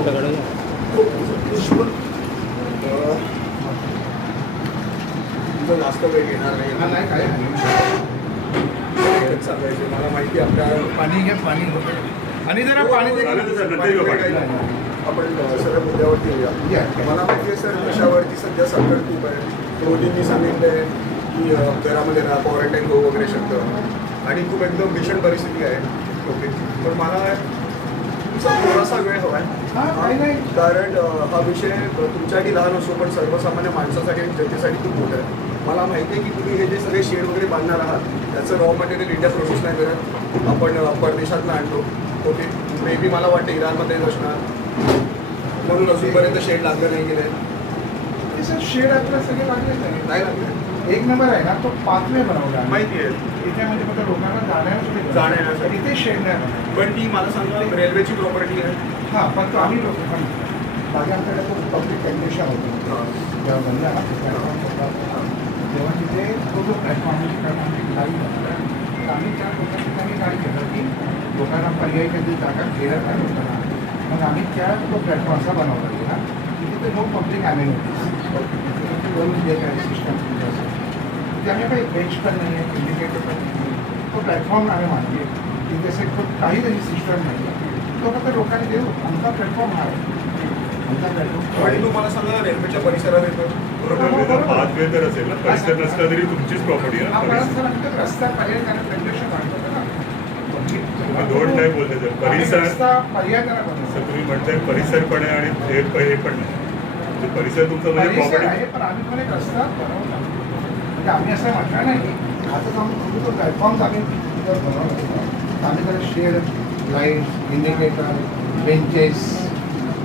आपल्याकडे तुझं जास्त वेळ घेणार नाही काय सांगायचे मला माहिती आपल्या पाणी घ्या पाणी आणि जरा पाणी आपण सगळ्या मुद्द्यावरती येऊया. मला माहिती आहे सर कशावरती सध्या संकट खूप आहे. मोदींनी सांगितलंय की घरामध्ये राहा, क्वारंटाईन हो वगैरे शकतं आणि खूप एकदम भीषण परिस्थिती आहे. ओके, पण मला तुमचा थोडासा वेळ हवा आहे कारण हा विषय तुमच्यासाठी लहान असो पण सर्वसामान्य माणसासाठी आणि जनतेसाठी खूप मोठा आहे. मला माहिती आहे की तुम्ही हे जे सगळे शेड वगैरे बांधणार आहात त्याचं रॉ मटेरियल इंडिया प्रोसेस नाही करत, आपण परदेशातनं आणतो. ओके, मे बी मला वाटतं इराणमध्येच असणार म्हणून अजूनपर्यंत शेड लागलं नाही गेलं. सर शेड आपल्याला सगळे लागलेच आहे. नाही लागले एक नंबर आहे ना तो पाथवे बनवला माहिती आहे इथे म्हणजे फक्त लोकांना जाण्यासाठी इथे शेड नाही बनवला. पण ती मला सांगा रेल्वेची प्रॉपर्टी आहे. हां पण तो आम्ही लोक पण बाकी आमच्याकडे तो पब्लिक कन्व्हेन्शन होतो जेव्हा बनला ना तेव्हा तिथे तो जो प्लॅटफॉर्मची गाडी बनवला तर आम्ही त्या लोकांनी गाडी घेतलं की लोकांना पर्यायी कधी जागा घेणार नाही होताना मग आम्ही त्या तो प्लॅटफॉर्मचा बनवला गेला की तिथे नो पब्लिक ॲमेनिटीज दोन जे काही सिस्टम तिथे आम्ही काही बेंच पण नाही आहे इंडिकेटर पण नाही तो प्लॅटफॉर्म आम्ही मानली तिथे असे काही तरी सिस्टम नाही आहे तो फक्त लोकांनी देऊ आमचा प्लॅटफॉर्म हा आहे. आणि तुम्हाला सांगा रेल्वेच्या परिसरात येतो पाथवे तर असेल ना, परिसर नसला तरी तुमचीच प्रॉपर्टी आहे. रस्ता पर्याय त्याला कंडिशन वाटतं ना तुम्ही दोन टाईप बोलले तर परिसर पर्याय त्याला बनवतो. तुम्ही म्हणताय परिसर पण आहे आणि हे पण नाही म्हणजे परिसर तुमचं म्हणजे परिसर प्रॉपर्टी आहे पण आम्ही पण एक रस्ता बनवला म्हणजे आम्ही असं म्हटलं नाही की आता आम्ही तो प्लॅटफॉर्म आम्ही तिथं बनवला आम्ही त्याला शेड लाईट इंडिकेटर बेंचेस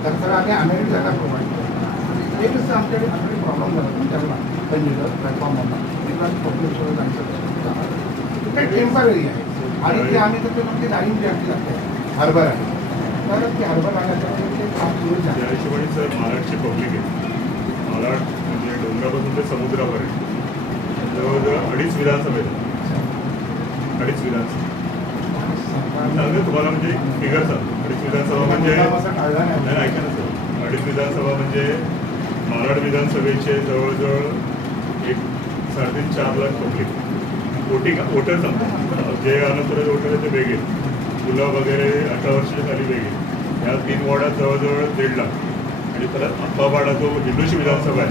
तर आम्ही अमेरिका जागा प्रोव्हाइड करतो. हे कसं आमच्याकडे प्रॉब्लेम झाला त्यांना पंजीकर प्लॅटफॉर्मला तिथला पब्लिक जाणार ते टेम्पररी आहे आणि ते आम्ही तर ते लाईन जी आपली लागते हार्बर आहे तर ती हार्बर लागण्यासाठी ते काम सुरू झालं. त्या हिशोबाने सर महाराष्ट्रची पब्लिक आहे. महाराष्ट्र म्हणजे डोंगरापासून ते समुद्रापर्यंत जवळजवळ 2.5 विधानसभा आहेत. 2.5 विधानसभा सांगते तुम्हाला म्हणजे फिगर सांगतो. 2.5 विधानसभा म्हणजे नाही ऐका ना सर 2.5 विधानसभा म्हणजे महाराष्ट्र विधानसभेचे जवळजवळ 3.5-4 लाख पब्लिक वोटर सांगतो. जे अनंतर वोटर आहे ते वेगळे मुलं वगैरे 18 वर्षाच्या खाली वेगळे या 3 वॉर्डात जवळजवळ 1.5 लाख आणि परत आप्पावाडा जो हिंदूशी विधानसभा आहे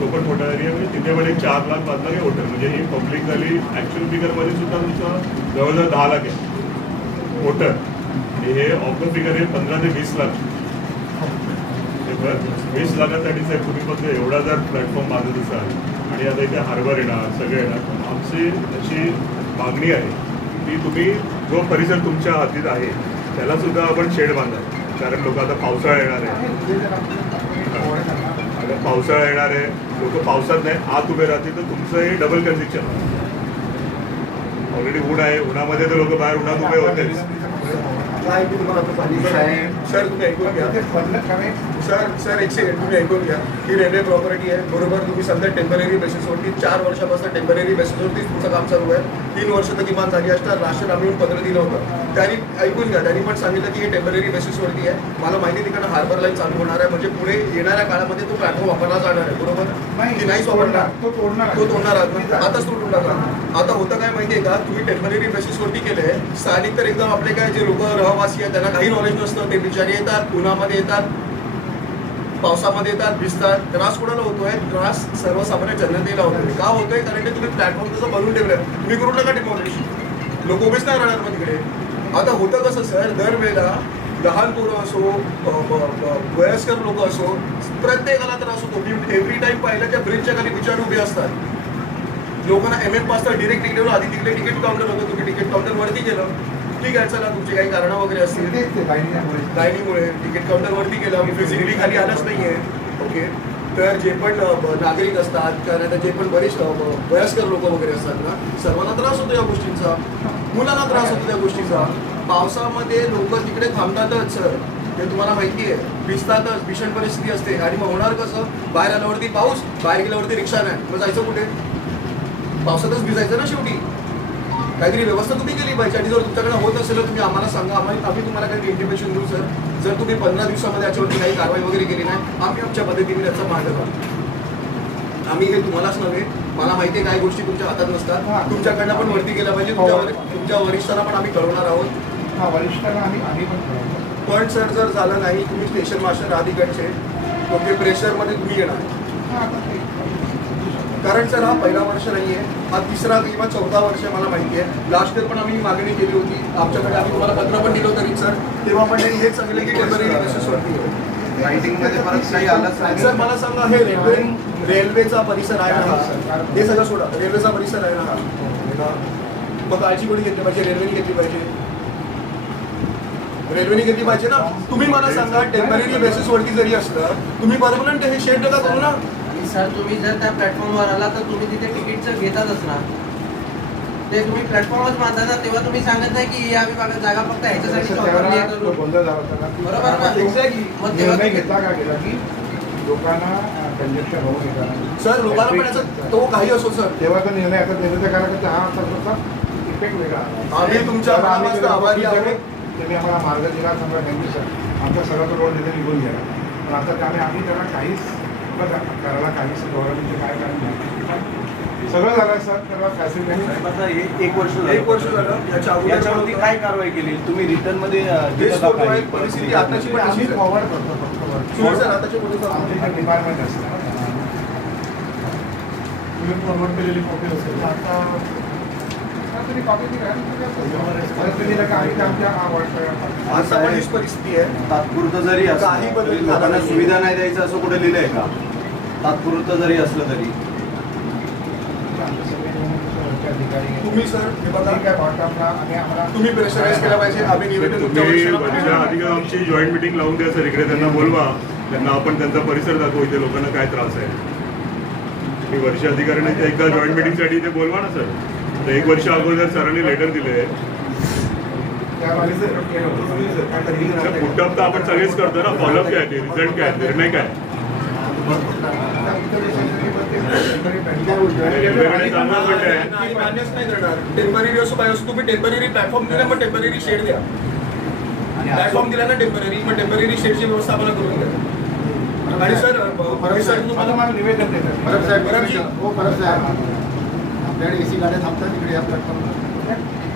तो पण मोठा एरिया म्हणजे तिथे पण 4 लाख 5 लाख आहे वोटर म्हणजे ही पब्लिक झाली. ॲक्च्युअल फिगरमध्ये सुद्धा तुमचं जवळजवळ 10 लाख आहे वोटर आणि हे ऑफ द फिगर आहे 15 ते 20 लाख. 20 लाखासाठीच आहे. तुम्ही फक्त एवढा जर प्लॅटफॉर्म बांधत असाल आणि आता इथे हार्बर येणार सगळे येणार आमची अशी मागणी आहे की तुम्ही जो परिसर तुमच्या हातीत आहे त्याला सुद्धा आपण शेड बांधा कारण लोक आता पावसाळा येणार आहे. अगर पावसाळा येणार आहे लोक पावसात नाही आत उभे राहतील तर तुमचं हे डबल कन्स्ट्रक्शन ऑलरेडी ऊन आहे. उन्हामध्ये तर लोक बाहेर उन्हात उभे होतेच. काय तुम्हाला सर तुम्ही ऐकून घ्या सर एक सेकंड तुम्ही ऐकून घ्या ही रेल्वे प्रॉपर्टी आहे बरोबर. तुम्ही सध्या टेम्पररी बेसिसवरती 4 वर्षापासून टेम्पररी बेसिसवरतीच तुमचं काम चालू आहे. 3 वर्ष तर किमान झाली असतात. राशन आम्ही पत्र दिलं होतं त्यांनी ऐकून घ्या त्यांनी पण सांगितलं की हे टेम्पररी बेसिसवरती आहे. मला माहिती तिकडनं हार्बर लाईन चालू होणार आहे म्हणजे पुढे येणाऱ्या काळामध्ये तो प्लॅटफॉर्म वापरला जाणार आहे बरोबर की नाहीच वापरणार तो तोडणार आताच तोडून टाका. आता होतं काय माहिती आहे का तुम्ही टेम्पररी बेसिसवरती केले स्थानिक तर एकदम आपले काय जे लोक रहिवासी आहेत त्यांना काही नॉलेज नसतं ते बिचारे येतात उन्हामध्ये येतात पावसामध्ये येतात भिजतात. त्रास कोणाला होतोय त्रास सर्वसामान्य जनतेला होतोय. का होतोय कारण की तुम्ही प्लॅटफॉर्म तसं बनवून ठेवलंय तुम्ही करून नका डिमॉलिश लोक उभेच नाही राहणार मग तिकडे. आता होतं कसं सर दरवेळेला लहान पोरं असो वयस्कर लोक असो प्रत्येकाला त्रास होतो. एव्हरी टाईम पाहिलं त्या ब्रिजच्या खाली बिचार उभे असतात. लोकांना MM पास तर डिरेक्ट तिकडे आधी तिकडे तिकीट काउंटर होतं तुम्ही तिकीट काउंटरवरती गेलं ठीक आहे चला तुमची काही कारणं वगैरे असतील लाईनीमुळे तिकीट काउंटरवरती गेलं मी फिजिकली खाली आलंच नाही आहे. ओके तर जे पण नागरिक असतात किंवा जे पण बरेच वयस्कर लोक वगैरे असतात ना सर्वांना त्रास होतो या गोष्टींचा. मुलांना त्रास होतो त्या गोष्टीचा. पावसामध्ये लोक तिकडे थांबतातच सर ते तुम्हाला माहिती आहे भिजतातच भीषण परिस्थिती असते आणि मग होणार कसं बाहेर आल्यावरती पाऊस बाहेर गेल्यावरती रिक्षा नाही मग जायचं कुठे पावसातच भिजायचं ना शेवटी. काहीतरी व्यवस्था तुम्ही केली पाहिजे आणि जर तुमच्याकडे होत असेल तर तुम्ही आम्हाला सांगा, आम्ही तुम्हाला काही इंटिमेशन देऊ सर. जर तुम्ही 15 दिवसामध्ये याच्यावरती काही कारवाई वगैरे केली नाही, आम्ही आमच्या पद्धतीने त्याचा मार्ग काढू. आम्ही हे तुम्हालाच नव्हे, मला माहिती आहे काही गोष्टी तुमच्या हातात नसतात, तुमच्याकडनं पण वरती केल्या पाहिजे, तुमच्या वरिष्ठांना पण आम्ही कळवणार आहोत. हा, वरिष्ठांना आम्ही पण कळवतो. पण सर जर झालं नाही, तुम्ही स्टेशन मास्टर आहात इकडचे, ओके, प्रेशरमध्ये तुम्ही येणार. हा, आता ते कारण सर हा पहिला वर्ष नाही आहे, हा तिसरा किंवा चौथा वर्ष मला माहिती आहे. लास्ट इयर पण आम्ही मागणी केली होती, आमच्याकडे आम्ही तुम्हाला पत्र पण दिलं होतं सर, तेव्हा पण त्यांनी हेच सांगितलं की टेम्पररी बेसिसवरती आहे. रायटिंगमध्ये परत काही आलंच नाही. सर मला सांगा, हे रेल्वेचा परिसर आहे ना हा, हे सगळं सोडा, रेल्वेचा परिसर आहे ना हा, मग काळजी कोणी घेतली पाहिजे? रेल्वेने घेतली पाहिजे, रेल्वेने घेतली पाहिजे ना. तुम्ही मला सांगा, टेम्पररी बेसिसवरती जरी असलं, तुम्ही परमनंट हे शेड नका करू ना. सर तुम्ही जर त्या प्लॅटफॉर्मवर आला तर तुम्ही तिथे तिकीटचं घेतातच ना, ते तुम्ही प्लॅटफॉर्मच बांधता ना, तेव्हा तुम्ही सांगत नाही की या विभागात जागा फक्त ह्याच्यासाठी वापरली आहे करून. गोंधळ झाला होता ना. बरोबर ना? एक्झॅक्टली. मग तेव्हा निर्णय घेतला का गेला की लोकांना कंजक्शन होऊ नये. सर लोकांना पण याचा तो काही असो सर, तेव्हा तो निर्णय आता निर्णय करायचा हा असा इफेक्ट वेगळा आला. आम्ही तुमच्या तर आम्ही मनापासून आभारी आहोत. तुम्ही आम्हाला मार्ग दिला, समजा थँक्यू सर. आमचा सगळं तो रोड तिथे निघून गेला, पण आता त्याने आम्ही त्याला काहीच करायला काहीच गव्हर्नमेंटचे काय कारण नाही. सगळं झालं सर, त्याला फॅसिलिटी. आता एक वर्ष झालं. 1 वर्ष झालं. याच्यावरती काय कारवाई केली तुम्ही? रिटर्न मध्ये दिलं का काही? परिस्थिती आताची पण आम्ही अशीच आहे. फॉरवर्ड करतो फक्त. सुनील सर आताची पोलीस आमचे जे डिपार्टमेंट असतं तुम्ही फॉरवर्ड केलेली कॉपी असेल आता तुम्ही कॉपी दिली आमच्या आता पण हीच परिस्थिती आहे. तात्पुरतं जरी असलं काही बदल तरी झाला लोकांना नाही. सुविधा नाही द्यायचं असं कुठे लिहिलंय का? तात्पुरतं जरी असलं तरी तुम्ही सर हे बघा, काय व्हॉट्सअपला आणि आम्हाला तुम्ही प्रेशराईज केला पाहिजे. आम्ही निवेदन तुमच्या तुम्ही वरिष्ठांना वरच्या पाठवणार. अधिकारी आमची जॉईंट मिटिंग लावून द्या सर, इकडे त्यांना बोलवा, त्यांना आपण त्यांचा परिसर दाखवू, इथे लोकांना काय त्रास आहे. तुम्ही वर्ष अधिकाऱ्यांना इथे एकदा जॉईंट मिटिंगसाठी इथे बोलवा ना सर. तर 1 वर्ष अगोदर सरांनी लेटर दिले. पुटअप तर आपण सगळेच करतो ना, फॉलोअप काय ते, रिझल्ट काय, निर्णय काय. रेल्वेकडे चांगला पट आहे. नाही, मान्यच नाही करणार. टेम्पररी असो काय असो, तुम्ही टेम्पररी प्लॅटफॉर्म दिला, मग टेम्पररी शेड द्या. प्लॅटफॉर्म दिला ना टेम्पररी, मग टेम्पररी शेडची व्यवस्था आम्हाला करून द्या. आणि सर सर तुम्हाला निवेदन देतात. परब साहेब, परबजी. हो परब साहेब, आपल्याकडे एसी गाड्या थांबतात तिकडे या प्लॅटफॉर्मवर.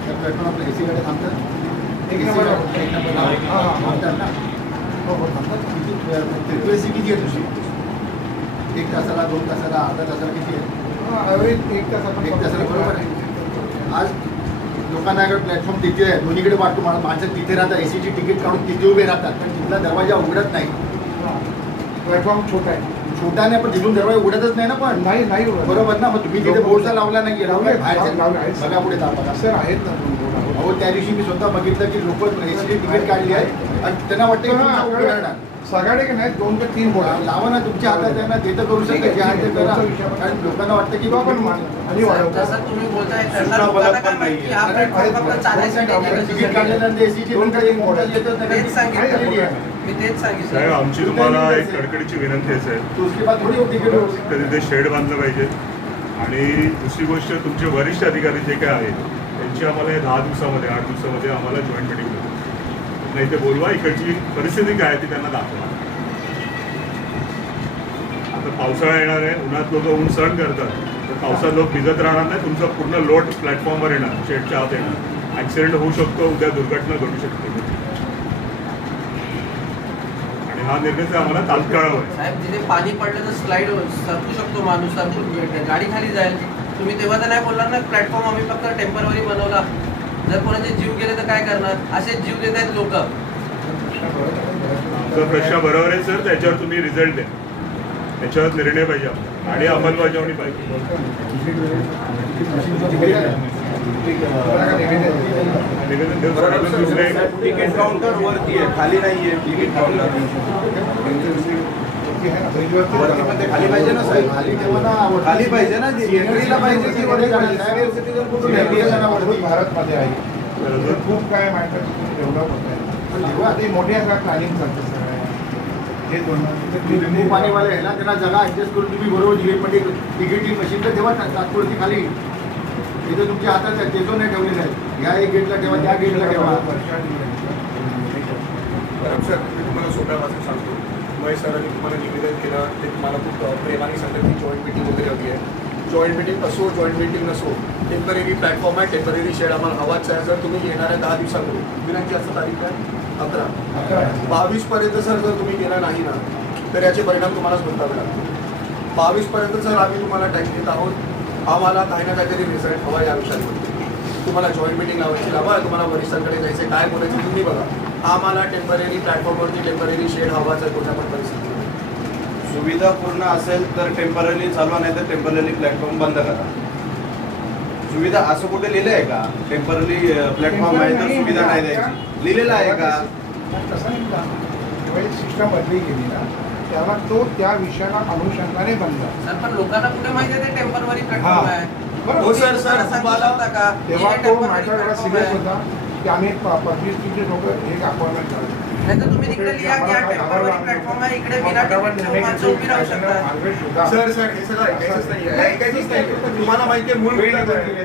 त्या प्लॅटफॉर्म एसी गाड्या थांबतात. एक नंबर. एक नंबर थांबतात ना. हो हो थांबतात. फ्रिक्वेन्सी किती आहे तुझी? 1 तासाला, 2 तासाला, अर्धा तासाला किती आहे? 1 तास आपण 1 तासाला बरोबर आहे. आज लोकांना अगर प्लॅटफॉर्म तिथे आहे, दोन्हीकडे वाटतो मला, माणसं तिथे राहतात, एसीची तिकीट काढून तिथे उभे राहतात, पण तिथला दरवाजा उघडत नाही. प्लॅटफॉर्म छोटा आहे. छोटा नाही, पण तिथून दरवाजा उघडतच नाही ना. पण नाही बरोबर ना. मग तुम्ही तिथे बोर्डचा लावला नाही, लावलाय, बाहेर लावलाय. बघा पुढे बघा. सर आहेत ना दोन बोर्ड. अहो त्या दिवशी मी स्वतः बघितलं की लोक एसीची तिकीट काढली आहे आणि त्यांना वाटतं की तुमचा उघडणार. सगळे की नाही 2 ते 3 बोर्ड लावा ना तुमच्या हातात, त्यांना ते तर करू शकता, जे आहे ते करा. कारण लोकांना वाटतं की पण आणि वाढवतात. जसं तुम्ही बोलताय त्यांना लोकांना काय माहिती की हा प्लॅटफॉर्म फक्त चालायसाठी आहे का तिकीट काढल्यानंतर एसीची नंतर एक मॉडेल येतं, तेच सांगितलं आहे. मी, तेच सांगितलं. साहेब आमची तुम्हाला एक कडकडीची विनंती आहे साहेब, तो उसके बाद थोडी हो तिकीट हो. तर तिथे शेड बांधलं पाहिजे. आणि दुसरी गोष्ट, तुमचे वरिष्ठ अधिकारी जे काय आहेत त्यांची आम्हाला हे 10 दिवसामध्ये 8 दिवसामध्ये आम्हाला जॉईंट मिटिंग देतो. नाही ते बोलवा, इकडची परिस्थिती काय आहे ती त्यांना दाखवा. आता पावसाळा येणार आहे, उन्हात लोक ऊन सहन करतात, तर पावसात लोक भिजत राहणार नाही, तुमचा पूर्ण लोड प्लॅटफॉर्मवर येणार, शेडच्या आत येणार, ॲक्सिडेंट होऊ शकतो, उद्या दुर्घटना घडू शकते. आणि हा निर्णय आम्हाला तात्काळ हवा आहे. साहेब तिथे पाणी पडलं तर स्लाईड सरकू शकतो माणूस, सरकून गाडी खाली जाईल. तुम्ही तेव्हा तर नाही बोलणार ना प्लॅटफॉर्म आम्ही फक्त टेम्पररी बनवला. जर कोणाचे जीव गेले तर काय करणार? असेच जीव देत आहेत लोक. आमचा प्रश्न बरोबर आहे सर, त्याच्यावर तुम्ही रिझल्ट द्या, त्याच्यावर निर्णय पाहिजे आपला आणि अंमलबजावणी पाहिजे. निवेदन देऊ सर. अजून दुसरे तिकीट काउंटर वरती आहे, खाली नाहीये. तिकीट काउंटर वरती पण ते खाली पाहिजे ना साहेब. खाली ठेवा ना. खाली पाहिजे ना, एंट्रीला पाहिजे की वरती पाहिजे? सिनियर सिटीजन कुठून येतील? भारतमध्ये आहे. खूप काय माहिती डेव्हलप होत आहे. पण जेव्हा आता मोठे असं प्लॅनिंग चालतं सर. हे लिंबू पाणीवाले ह्याला त्यांना जागा ऍडजस्ट करून तुम्ही बरोबर जिल्ह्यामध्ये तिकीटची मशीन तर तेव्हा तात्पुरती खाली इथे तुमच्या हातात आहे, ते जो नाही ठेवलेला आहे. ह्या एक गेटला ठेवा, त्या गेटला ठेवा. सर मी तुम्हाला सोप्या भाषेत सांगतो. महेश सरांनी तुम्हाला निवेदन केलं ते तुम्हाला खूप प्रेमाने सांगतात की जॉईंट मीटिंग वगैरे हवी आहे. जॉईंट मीटिंग असो जॉईंट मीटिंग नसो, टेम्पररी प्लॅटफॉर्म आहे, टेम्पररी शेड आम्हाला हवाच आहे. जर तुम्ही येणाऱ्या 10 दिवसापूर्वी विनाची असं तारीख आहे 11 22पर्यंत सर जर तुम्ही गेला नाही ना तर याचे परिणाम तुम्हालाच भोगावे लागतील. 22पर्यंत सर आम्ही तुम्हाला टाईम देत आहोत. आम्हाला काही ना काहीतरी रिझल्ट हवा या विषयामध्ये. तुम्हाला जॉईंट मीटिंग लावायची लावा, तुम्हाला वरिष्ठांकडे जायचं काय बोलायचं तुम्ही बघा. आम्हाला टेम्पररी प्लॅटफॉर्मवरती टेम्पररी शेड हवाच आहे कुठल्या पण परिस्थितीत. सुविधा पूर्ण असेल तर टेम्पररी चालवा, नाही तर टेम्पररी प्लॅटफॉर्म बंद करा. सुविधा असं कुठे लिहिलं आहे का? टेम्पररी प्लॅटफॉर्म आहे तर सुविधा नाही द्यायची, लिहिलेलं आहे का? तसं नाही का? जेव्हा सिस्टम बदली गेली ना तेव्हा तो त्या विषयाला अनुषंगाने बनला. सर पण लोकांना कुठे माहिती आहे ते टेम्पररी प्लॅटफॉर्म आहे. बरोबर. हो सर, सर, सांगू तुम्हाला- शकता का? तेव्हा हे तो temporary माझ्या एवढा platform सिरियस आहे. होता की आम्ही 25-30 लोक एक अपॉइंटमेंट करायचो. नाही तर तुम्ही तिकडे लिहा की हा टेम्पररी प्लॅटफॉर्म आहे, इकडे बिना तिकीट ठेवून माणसं उभी राहू शकतात. सर सर हे सगळं ऐकायचंच नाही ऐकायचंच नाही. तुम्हाला माहिती आहे मूळ मुद्दा काय आहे?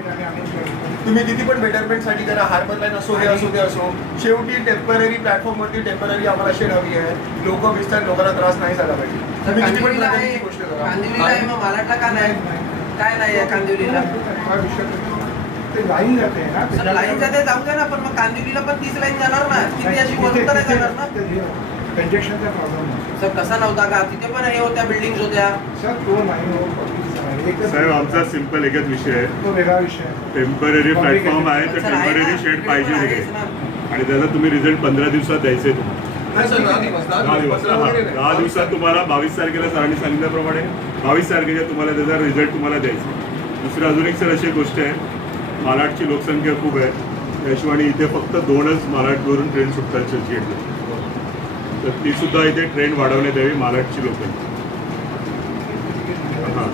तुम्ही किती पण बेटरमेंटसाठी करा, हार्बर लाईन असो हे असो ते असो, शेवटी टेम्पररी प्लॅटफॉर्मवरती टेम्पररी आम्हाला शेड हवी आहे. लोक भिजतात, लोकांना त्रास नाही झाला पाहिजे. सर तुम्ही किती पण कांदिवलीला आहे, प्राधान्याची गोष्ट करा. कांदिवलीला आहे, मग मालाडला का नाही? काय नाही आहे कांदिवलीला? हा विषय ते लाईन जाते ना सर लाईन जाते जाऊ दे ना, पण मग कांदिवलीला पण 30 लाईन जाणार ना. किती अशी वरून तर नाही जाणार ना. कंजेक्शनचा प्रॉब्लेम आहे. सर कसा नव्हता का? तिथे पण हे होत्या बिल्डिंग होत्या. सर तो नाही हो, पब्लिकचा नाही. एकच साहेब आमचा सिंपल एकच विषय आहे. तो वेगळा विषय आहे. टेम्पररी प्लॅटफॉर्म आहे तर सर आहे टेम्पररी ना, शेड तिथे पाहिजे पण तिकडे आहेच ना. आणि त्याचा तुम्ही रिझल्ट 15 दिवसात द्यायचे तुम्हाला. नाही सर 10 दिवस 10 दिवस 15 वगैरे नाही. 10 दिवसात तुम्हाला 22 तारखेला सरांनी सांगितल्याप्रमाणे 22 तारखेला तुम्हाला त्याचा रिझल्ट तुम्हाला द्यायचा. दुसरं अजून एक सर अशी एक गोष्ट आहे, मालाडची लोकसंख्या खूप आहे, त्याशिवाय इथे फक्त 2च मालाडवरून ट्रेन सुटतात चर्चगेटला. तर ती सुद्धा इथे ट्रेन वाढवण्यात यावी मालाडची लोकांची. हां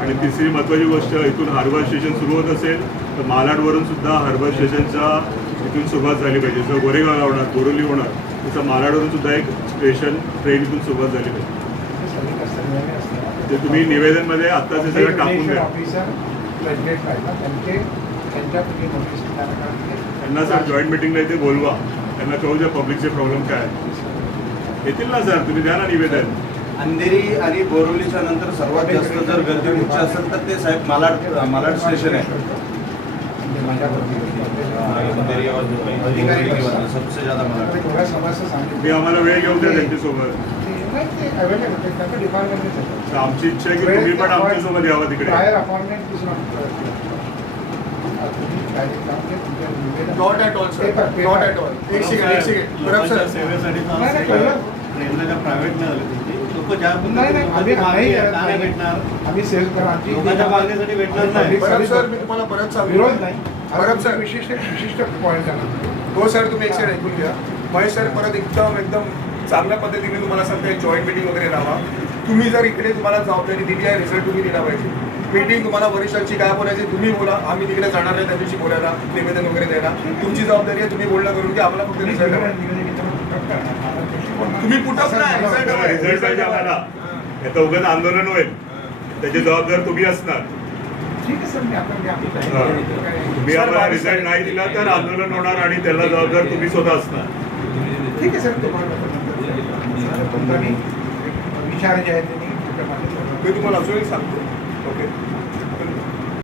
आणि तिसरी महत्त्वाची गोष्ट, इथून हार्बर स्टेशन सुरू होत असेल तर मालाडवरून सुद्धा हार्बर स्टेशनच्या इथून सुरुवात झाली पाहिजे. जसं गोरेगावला होणार, बोरिवली होणार, तसं मालाडवरून सुद्धा एक स्टेशन ट्रेन इथून सुरुवात झाली पाहिजे. ते तुम्ही निवेदनमध्ये आत्ताच हे सगळं टाकून द्या. ऑफिसर त्यांच्यापैकी नोटीस त्यांना सर जॉईंट मिटिंगला इथे बोलवा, त्यांना कळू द्या पब्लिकचे प्रॉब्लेम काय आहे. येतील ना सर, तुम्ही द्या ना निवेदन. अंधेरी आणि बोरिवलीच्या नंतर सर्वात जास्त जर गर्दी उच्च असेल तर ते साहेब मालाड स्टेशन आहे. अंधेरी और अधिकारी सबसे ज्यादा मालाड. थोड्या समस्या सांगितल्या. तुम्ही आम्हाला वेळ घेऊन द्या त्यांच्यासोबत. नाही ते अवेलेबल आहे, त्यांचं डिपार्टमेंटच आहे. तर आमची इच्छा आहे की तुम्ही पण आमच्यासोबत यावं तिकडे. Prior appointment is not not at all sir, not at all. एक सेकंड बरोबर सर. सेवेसाठी तर नाही, नाही, कळलं. ट्रेनला ज्या प्रायव्हेट नाही झालं तुमची लोक ज्या नाही नाही आम्ही नाही नाही भेटणार आम्ही सेल करा आमची लोकांच्या मागणीसाठी भेटणार नाही. बरोबर सर, मी तुम्हाला परत सांगतो. विरोध नाही बरोबर सर. विशिष्ट पॉईंट आहे. हो सर, तुम्ही एक सेकंड ऐकून घ्या. महेश सर परत एकदम चांगल्या पद्धतीने तुम्हाला सांगता एक जॉईंट मीटिंग वगैरे लावा. तुम्ही जर इकडे तुम्हाला जबाबदारी दिली आहे, रिझल्ट तुम्ही दिला पाहिजे. मीटिंग तुम्हाला वरिष्ठांची काय बोलायची तुम्ही बोला, आम्ही तिकडे जाणार नाही त्यांच्याशी बोलायला, निवेदन वगैरे द्यायला. तुमची जबाबदारी आहे, तुम्ही बोलणं करून घ्या. आम्हाला फक्त रिझल्ट हवा आहे. तुम्ही पुटअप नाही, रिझल्ट हवा आहे. रिझल्ट पाहिजे आम्हाला. याचं उगाच आंदोलन होईल, त्याची जबाबदार तुम्ही असणार. ठीक आहे सर, मी आपण हां. तुम्ही आम्हाला रिझल्ट नाही दिला तर आंदोलन होणार आणि त्याला जबाबदार तुम्ही स्वतः असणार. ठीक आहे सर, तुम्हाला विचार जे आहे ते मी तुम्हाला अजूनही सांगतो. ओके